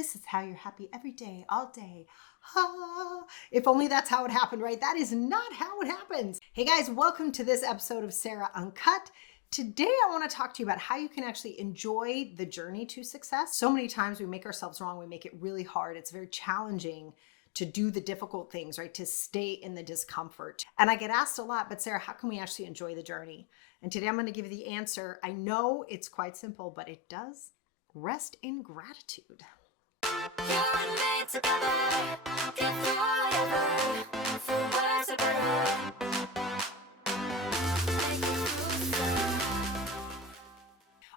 this is how you're happy every day, all day. Ha! If only that's how it happened, right? That is not how it happens. Hey guys, welcome to this episode of Sarah Uncut. Today, I want to talk to you about how you can actually enjoy the journey to success. So many times we make ourselves wrong. We make it really hard. It's very challenging to do the difficult things, right? To stay in the discomfort. And I get asked a lot, but Sarah, how can we actually enjoy the journey? And today I'm going to give you the answer. I know it's quite simple, but it does rest in gratitude.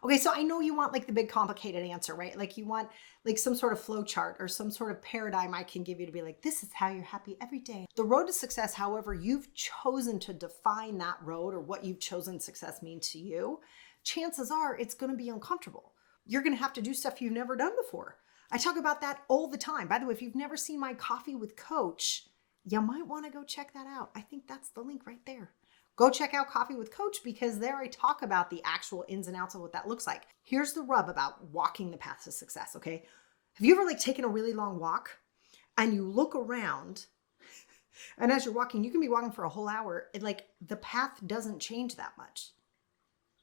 Okay, so I know you want like the big complicated answer, right? Like you want like some sort of flow chart or some sort of paradigm I can give you to be like, this is how you're happy every day. The road to success, however you've chosen to define that road or what you've chosen success means to you, chances are it's going to be uncomfortable. You're going to have to do stuff you've never done before. I talk about that all the time. By the way, if you've never seen my Coffee with Coach, you might want to go check that out. I think that's the link right there. Go check out Coffee with Coach because there I talk about the actual ins and outs of what that looks like. Here's the rub about walking the path to success, okay? Have you ever like taken a really long walk and you look around and as you're walking, you can be walking for a whole hour and like the path doesn't change that much,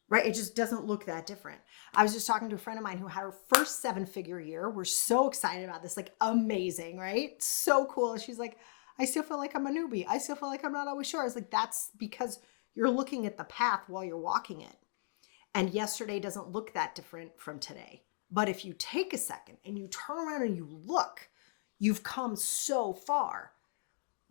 right? It just doesn't look that different. I was just talking to a friend of mine who had her first 7-figure year. We're so excited about this, like amazing, right? So cool. She's like, I still feel like I'm a newbie. I still feel like I'm not always sure. I was like, that's because you're looking at the path while you're walking it. And yesterday doesn't look that different from today. But if you take a second and you turn around and you look, you've come so far.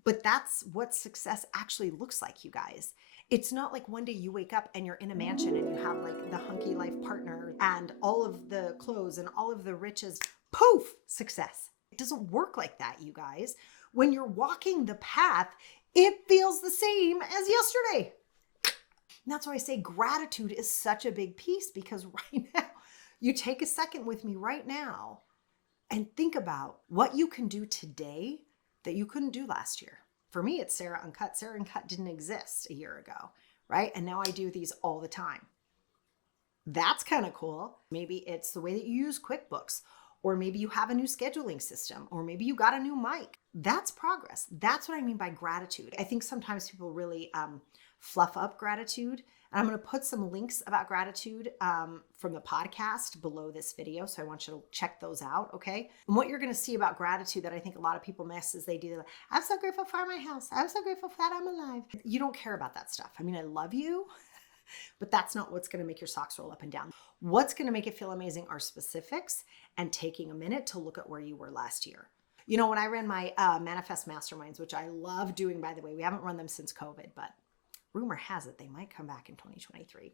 But that's what success actually looks like, you guys. It's not like one day you wake up and you're in a mansion and you have like the hunky life partner and all of the clothes and all of the riches. Poof, success. It doesn't work like that, you guys. When you're walking the path, it feels the same as yesterday. And that's why I say gratitude is such a big piece because right now, you take a second with me right now and think about what you can do today that you couldn't do last year. For me, it's Sarah Uncut. Sarah Uncut didn't exist a year ago, right? And now I do these all the time. That's kind of cool. Maybe it's the way that you use QuickBooks, or maybe you have a new scheduling system, or maybe you got a new mic. That's progress. That's what I mean by gratitude. I think sometimes people really fluff up gratitude. And I'm going to put some links about gratitude from the podcast below this video. So I want you to check those out, okay? And what you're going to see about gratitude that I think a lot of people miss is they do, I'm so grateful for my house. I'm so grateful that I'm alive. You don't care about that stuff. I mean, I love you, but that's not what's going to make your socks roll up and down. What's going to make it feel amazing are specifics and taking a minute to look at where you were last year. You know, when I ran my Manifest Masterminds, which I love doing, by the way, we haven't run them since COVID, but rumor has it they might come back in 2023.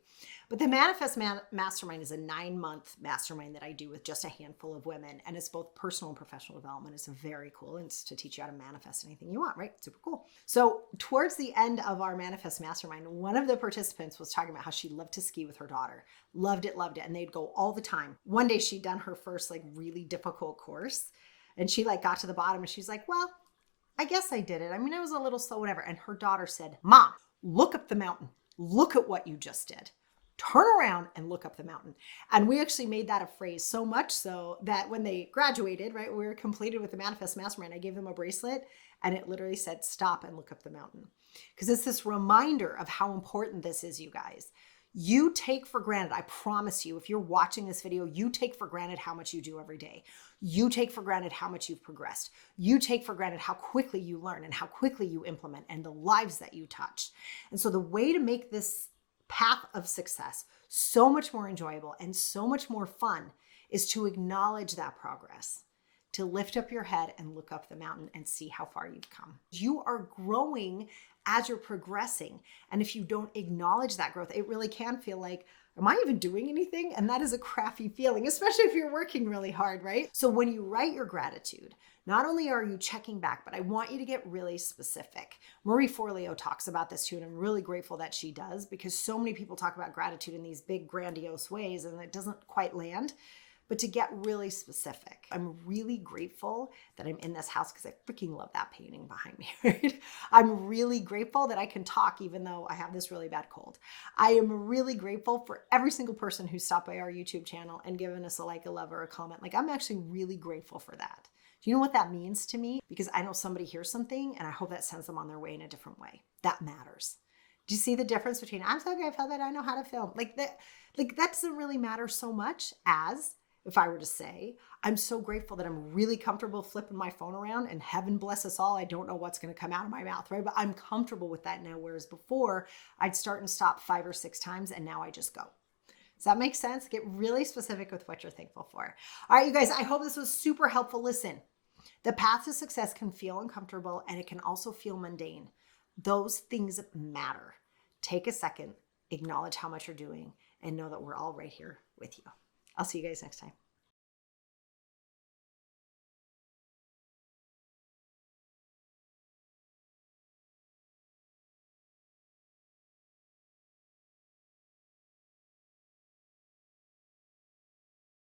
But the Manifest Mastermind is a 9-month mastermind that I do with just a handful of women. And it's both personal and professional development. It's very cool. And it's to teach you how to manifest anything you want, right? Super cool. So towards the end of our Manifest Mastermind, one of the participants was talking about how she loved to ski with her daughter. Loved it. And they'd go all the time. One day she'd done her first like really difficult course. And she like got to the bottom and she's like, well, I guess I did it. I mean, I was a little slow, whatever. And her daughter said, Mom, look up the mountain. Look at what you just did. Turn around and look up the mountain. And we actually made that a phrase so much so that when they graduated, right, we were completed with the Manifest Mastermind, I gave them a bracelet and it literally said, stop and look up the mountain. Because it's this reminder of how important this is, you guys. You take for granted, I promise you, if you're watching this video, you take for granted how much you do every day. You take for granted how much you've progressed. You take for granted how quickly you learn and how quickly you implement and the lives that you touch. And so the way to make this path of success so much more enjoyable and so much more fun is to acknowledge that progress, to lift up your head and look up the mountain and see how far you've come. You are growing as you're progressing. And if you don't acknowledge that growth, it really can feel like, am I even doing anything? And that is a crappy feeling, especially if you're working really hard, right? So when you write your gratitude, not only are you checking back, but I want you to get really specific. Marie Forleo talks about this too, and I'm really grateful that she does because so many people talk about gratitude in these big grandiose ways and it doesn't quite land. but to get really specific. I'm really grateful that I'm in this house because I freaking love that painting behind me, right? I'm really grateful that I can talk even though I have this really bad cold. I am really grateful for every single person who stopped by our YouTube channel and given us a like, a love, or a comment. Like, I'm actually really grateful for that. Do you know what that means to me? Because I know somebody hears something and I hope that sends them on their way in a different way. That matters. Do you see the difference between I'm so grateful that I know how to film? Like that doesn't really matter so much as if I were to say, I'm so grateful that I'm really comfortable flipping my phone around, and heaven bless us all, I don't know what's going to come out of my mouth, right? But I'm comfortable with that now, whereas before I'd start and stop 5 or 6 times and now I just go. Does that make sense? Get really specific with what you're thankful for. All right, you guys, I hope this was super helpful. Listen, the path to success can feel uncomfortable and it can also feel mundane. Those things matter. Take a second, acknowledge how much you're doing, and know that we're all right here with you. I'll see you guys next time.